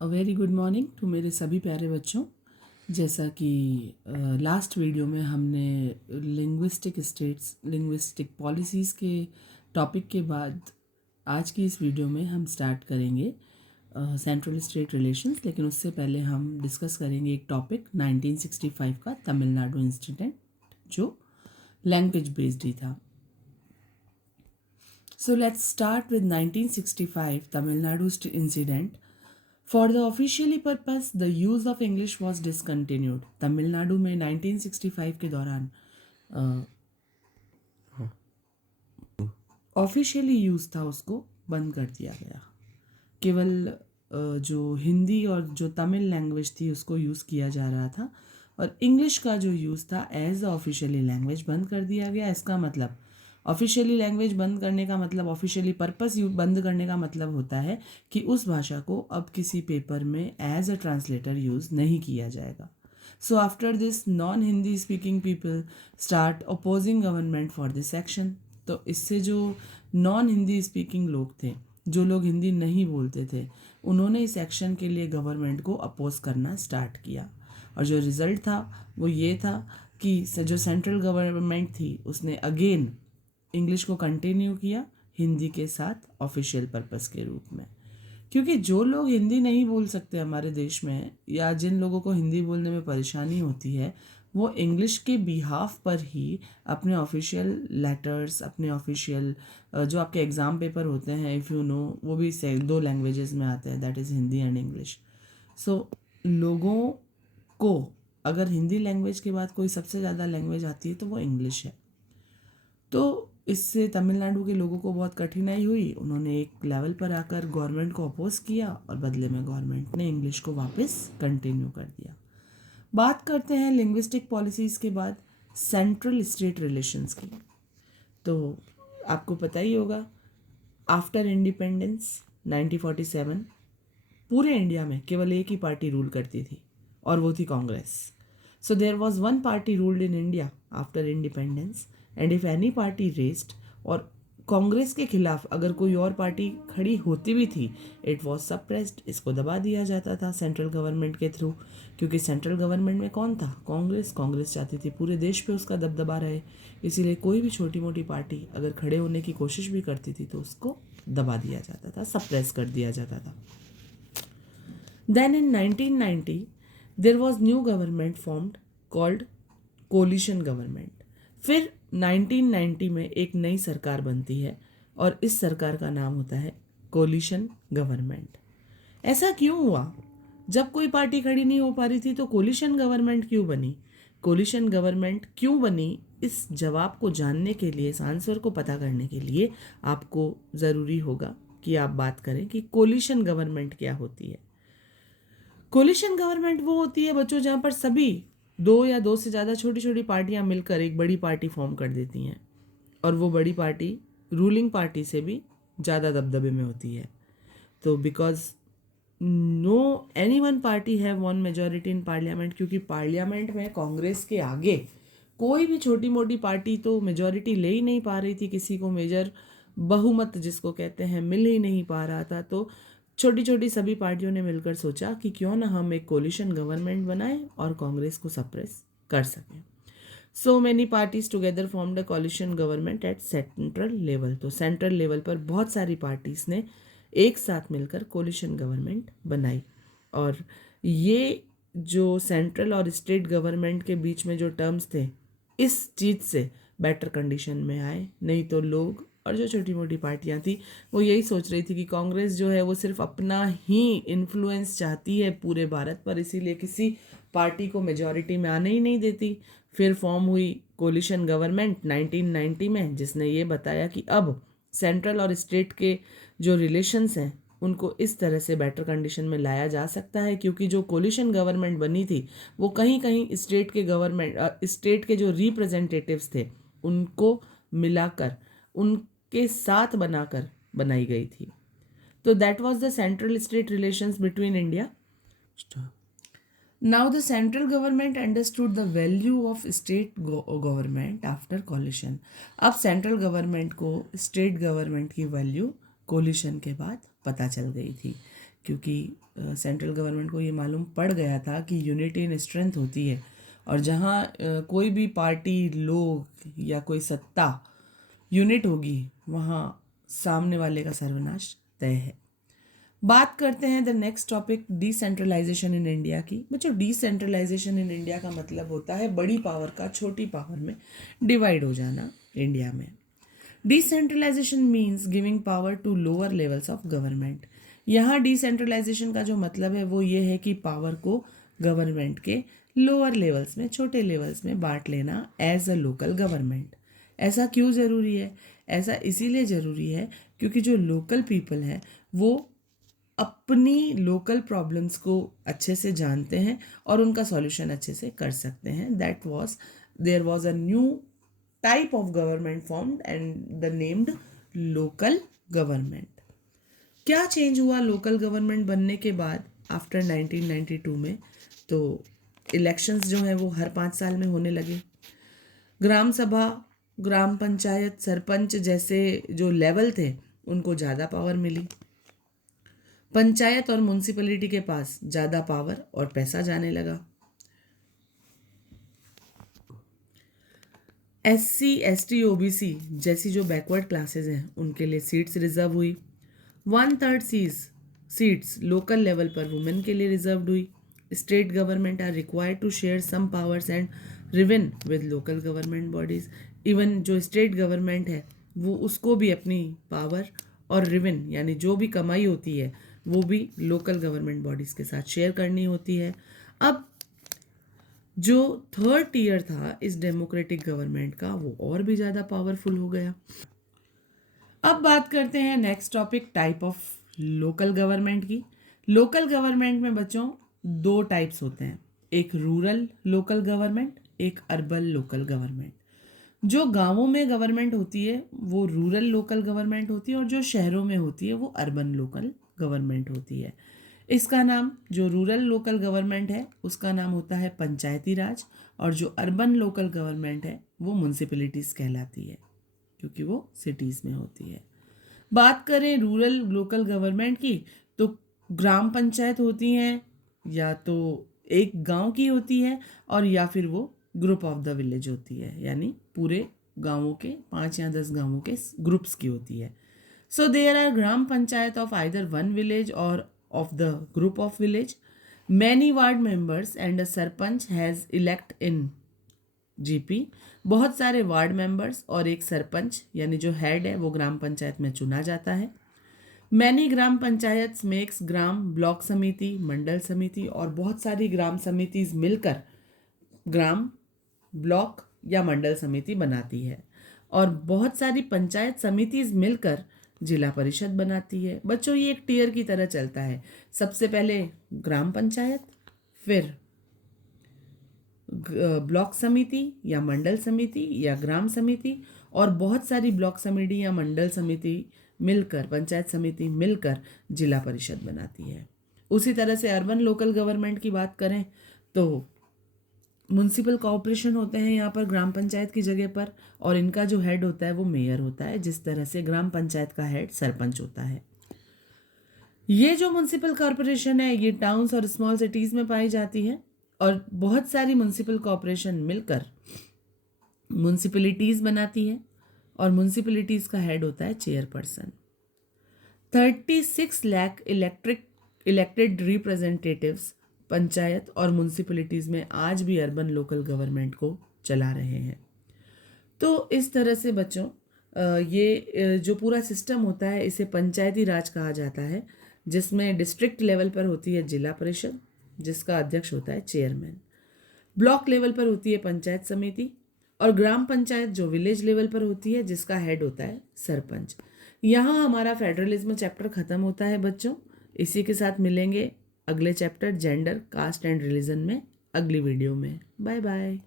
A very good morning to मेरे सभी प्यारे बच्चों। जैसा कि लास्ट वीडियो में हमने लिंग्विस्टिक पॉलिसीज़ के टॉपिक के बाद आज की इस वीडियो में हम स्टार्ट करेंगे सेंट्रल स्टेट रिलेशंस। लेकिन उससे पहले हम डिस्कस करेंगे एक टॉपिक 1965 का तमिलनाडु इंसिडेंट, जो लैंग्वेज बेस्ड ही था। So let's start with 1965 Tamil Nadu incident. For the officially purpose, the use of English was discontinued. Tamil Nadu में 1965 के दौरान ऑफिशियली यूज़ था उसको बंद कर दिया गया। केवल जो हिंदी और जो तमिल लैंग्वेज थी उसको यूज़ किया जा रहा था, और इंग्लिश का जो यूज़ था एज अ ऑफिशियली लैंग्वेज बंद कर दिया गया। इसका मतलब ऑफिशियली लैंग्वेज बंद करने का मतलब, ऑफिशियली पर्पस बंद करने का मतलब होता है कि उस भाषा को अब किसी पेपर में एज अ ट्रांसलेटर यूज़ नहीं किया जाएगा। So after this non Hindi speaking people start opposing government for this action. तो इससे जो नॉन हिंदी स्पीकिंग लोग थे, जो लोग हिंदी नहीं बोलते थे, उन्होंने इस एक्शन के लिए गवर्नमेंट को अपोज करना स्टार्ट किया। और जो रिज़ल्ट था वो ये था कि जो सेंट्रल गवर्नमेंट थी उसने अगेन इंग्लिश को कंटिन्यू किया हिंदी के साथ ऑफिशियल पर्पस के रूप में। क्योंकि जो लोग हिंदी नहीं बोल सकते हमारे देश में, या जिन लोगों को हिंदी बोलने में परेशानी होती है, वो इंग्लिश के बिहाफ पर ही अपने ऑफिशियल लेटर्स, अपने ऑफिशियल जो आपके एग्ज़ाम पेपर होते हैं, इफ़ यू नो, वो भी से 2 लैंग्वेजेस में आते हैं, that is Hindi and English. So लोगों को अगर हिंदी लैंग्वेज के बाद कोई सबसे ज़्यादा लैंग्वेज आती है तो वो इंग्लिश है। तो इससे तमिलनाडु के लोगों को बहुत कठिनाई हुई। उन्होंने एक लेवल पर आकर गवर्नमेंट को अपोज किया और बदले में गवर्नमेंट ने इंग्लिश को वापस कंटिन्यू कर दिया। बात करते हैं लिंग्विस्टिक पॉलिसीज़ के बाद सेंट्रल स्टेट रिलेशंस की। तो आपको पता ही होगा, आफ्टर इंडिपेंडेंस 1947 पूरे इंडिया में केवल एक ही पार्टी रूल करती थी, और वो थी Congress. So there was one party ruled in India after independence, and if any party raised, और कांग्रेस के खिलाफ अगर कोई और पार्टी खड़ी होती भी थी, इट वॉज सप्रेस्ड, इसको दबा दिया जाता था सेंट्रल गवर्नमेंट के थ्रू। क्योंकि सेंट्रल गवर्नमेंट में कौन था? कांग्रेस। कांग्रेस चाहती थी पूरे देश पे उसका दबदबा रहे, इसीलिए कोई भी छोटी मोटी पार्टी अगर खड़े होने की कोशिश भी करती थी तो उसको दबा दिया जाता था, सप्रेस कर दिया जाता था। Then in 1990, there was new government formed called coalition government. फिर 1990 में एक नई सरकार बनती है और इस सरकार का नाम होता है कोलिशन गवर्नमेंट। ऐसा क्यों हुआ? जब कोई पार्टी खड़ी नहीं हो पा रही थी तो कोलिशन गवर्नमेंट क्यों बनी? कोलिशन गवर्नमेंट क्यों बनी, इस जवाब को जानने के लिए, इस आंसर को पता करने के लिए आपको ज़रूरी होगा कि आप बात करें कि कोलिशन गवर्नमेंट क्या होती है। कोलिशन गवर्नमेंट वो होती है बच्चों जहाँ पर सभी 2 या 2 से ज़्यादा छोटी छोटी पार्टियाँ मिलकर एक बड़ी पार्टी फॉर्म कर देती हैं, और वो बड़ी पार्टी रूलिंग पार्टी से भी ज़्यादा दबदबे में होती है। तो because no any one party have won majority in parliament, क्योंकि पार्लियामेंट में कांग्रेस के आगे कोई भी छोटी मोटी पार्टी तो मेजॉरिटी ले ही नहीं पा रही थी, किसी को मेजर बहुमत जिसको कहते हैं मिल ही नहीं पा रहा था। तो छोटी छोटी सभी पार्टियों ने मिलकर सोचा कि क्यों ना हम एक कोलिशन गवर्नमेंट बनाएं और कांग्रेस को सप्रेस कर सकें। So many parties together formed a coalition government at central level. तो सेंट्रल लेवल पर बहुत सारी पार्टीज ने एक साथ मिलकर कोलिशन गवर्नमेंट बनाई, और ये जो सेंट्रल और स्टेट गवर्नमेंट के बीच में जो टर्म्स थे, इस चीज़ से बेटर कंडीशन में आए। नहीं तो लोग और जो छोटी मोटी पार्टियां थी वो यही सोच रही थी कि कांग्रेस जो है वो सिर्फ अपना ही इन्फ्लुएंस चाहती है पूरे भारत पर, इसीलिए किसी पार्टी को मेजॉरिटी में आने ही नहीं देती। फिर फॉर्म हुई कोलिशन गवर्नमेंट 1990 में, जिसने ये बताया कि अब सेंट्रल और स्टेट के जो रिलेशंस हैं उनको इस तरह से बेटर कंडीशन में लाया जा सकता है, क्योंकि जो कोलिशन गवर्नमेंट बनी थी वो कहीं कहीं स्टेट के जो रिप्रेजेंटेटिव्स थे उनको मिलाकर, उनके साथ बनाकर बनाई गई थी। तो that was the central state relations between India. Now the central government understood the value of state government after coalition. अब सेंट्रल गवर्नमेंट को स्टेट गवर्नमेंट की वैल्यू कोलिशन के बाद पता चल गई थी क्योंकि सेंट्रल गवर्नमेंट को ये मालूम पड़ गया था कि यूनिटी इन स्ट्रेंथ होती है, और जहाँ कोई भी पार्टी, लोग या कोई सत्ता यूनिट होगी वहाँ सामने वाले का सर्वनाश तय है। बात करते हैं the next topic, decentralization in India की। बच्चों, डिसेंट्रलाइजेशन इन इंडिया का मतलब होता है बड़ी पावर का छोटी पावर में डिवाइड हो जाना इंडिया में। Decentralization means giving power to lower levels of government. यहाँ डिसेंट्रलाइजेशन का जो मतलब है वो ये है कि पावर को गवर्नमेंट के लोअर लेवल्स में, छोटे लेवल्स में बांट लेना एज अ लोकल गवर्नमेंट। ऐसा क्यों ज़रूरी है? ऐसा इसीलिए ज़रूरी है क्योंकि जो लोकल पीपल है वो अपनी लोकल प्रॉब्लम्स को अच्छे से जानते हैं और उनका सॉल्यूशन अच्छे से कर सकते हैं। There was a new type of government formed and the named local government. क्या चेंज हुआ लोकल गवर्नमेंट बनने के बाद आफ्टर 1992 में? तो इलेक्शंस जो हैं वो हर 5 साल में होने लगे। ग्राम सभा, ग्राम पंचायत, सरपंच जैसे जो लेवल थे उनको ज़्यादा पावर मिली। पंचायत और म्यूनसिपैलिटी के पास ज़्यादा पावर और पैसा जाने लगा। SC, ST, OBC जैसी जो बैकवर्ड क्लासेस हैं उनके लिए सीट्स रिजर्व हुई। 1/3 सीट्स लोकल लेवल पर वुमेन के लिए रिजर्व हुई। State government are required to share some powers and revenue with local government bodies. Even जो स्टेट गवर्नमेंट है वो उसको भी अपनी पावर और रिवेन यानी जो भी कमाई होती है वो भी लोकल गवर्नमेंट बॉडीज़ के साथ शेयर करनी होती है। अब जो थर्ड टियर था इस डेमोक्रेटिक गवर्नमेंट का वो और भी ज़्यादा पावरफुल हो गया। अब बात करते हैं next topic, type of local government की। लोकल गवर्नमेंट में बच्चों 2 टाइप्स होते हैं, एक रूरल लोकल गवर्नमेंट, एक अर्बन लोकल गवर्नमेंट। जो गांवों में गवर्नमेंट होती है वो रूरल लोकल गवर्नमेंट होती है और जो शहरों में होती है वो अर्बन लोकल गवर्नमेंट होती है। इसका नाम, जो रूरल लोकल गवर्नमेंट है उसका नाम होता है पंचायती राज, और जो अर्बन लोकल गवर्नमेंट है वो म्यूनसिपैलिटीज़ कहलाती है क्योंकि वो सिटीज़ में होती है। बात करें रूरल लोकल गवर्नमेंट की तो ग्राम पंचायत होती हैं, या तो एक गांव की होती है और या फिर वो ग्रुप ऑफ द विलेज होती है, यानी पूरे गांवों के 5 या 10 गांवों के ग्रुप्स की होती है। So there are gram panchayat of either one village or of the group of village. Many ward members and a sarpanch has elect in GP। बहुत सारे वार्ड मेंबर्स और एक सरपंच यानी जो हेड है वो ग्राम पंचायत में चुना जाता है। मैनी ग्राम पंचायत मेक्स ग्राम ब्लॉक समिति, मंडल समिति, और बहुत सारी ग्राम समितिज मिलकर ग्राम ब्लॉक या मंडल समिति बनाती है, और बहुत सारी पंचायत समितिज मिलकर जिला परिषद बनाती है। बच्चों, ये एक टियर की तरह चलता है, सबसे पहले ग्राम पंचायत, फिर ब्लॉक समिति या मंडल समिति या ग्राम समिति, और बहुत सारी ब्लॉक समिति या मंडल समिति मिलकर, पंचायत समिति मिलकर जिला परिषद बनाती है। उसी तरह से अर्बन लोकल गवर्नमेंट की बात करें तो म्युनिसिपल कॉर्पोरेशन होते हैं यहाँ पर ग्राम पंचायत की जगह पर, और इनका जो हेड होता है वो मेयर होता है, जिस तरह से ग्राम पंचायत का हेड सरपंच होता है। ये जो म्युनिसिपल कॉर्पोरेशन है ये टाउन्स और स्मॉल सिटीज़ में पाई जाती है, और बहुत सारी म्युनिसिपल कॉर्पोरेशन मिलकर म्युनिसिपैलिटीज़ बनाती है, और म्युनिसिपैलिटीज़ का हेड होता है chairperson. 36 lakh elected representatives panchayat और म्युनिसिपैलिटीज़ में आज भी अर्बन लोकल गवर्नमेंट को चला रहे हैं। तो इस तरह से बच्चों ये जो पूरा सिस्टम होता है इसे पंचायती राज कहा जाता है, जिसमें डिस्ट्रिक्ट लेवल पर होती है जिला परिषद जिसका अध्यक्ष होता है चेयरमैन, ब्लॉक लेवल पर होती है पंचायत समिति, और ग्राम पंचायत जो विलेज लेवल पर होती है जिसका हेड होता है सरपंच। यहाँ हमारा फेडरलिज्म चैप्टर खत्म होता है बच्चों। इसी के साथ मिलेंगे अगले chapter gender, caste and religion में अगली वीडियो में। Bye bye.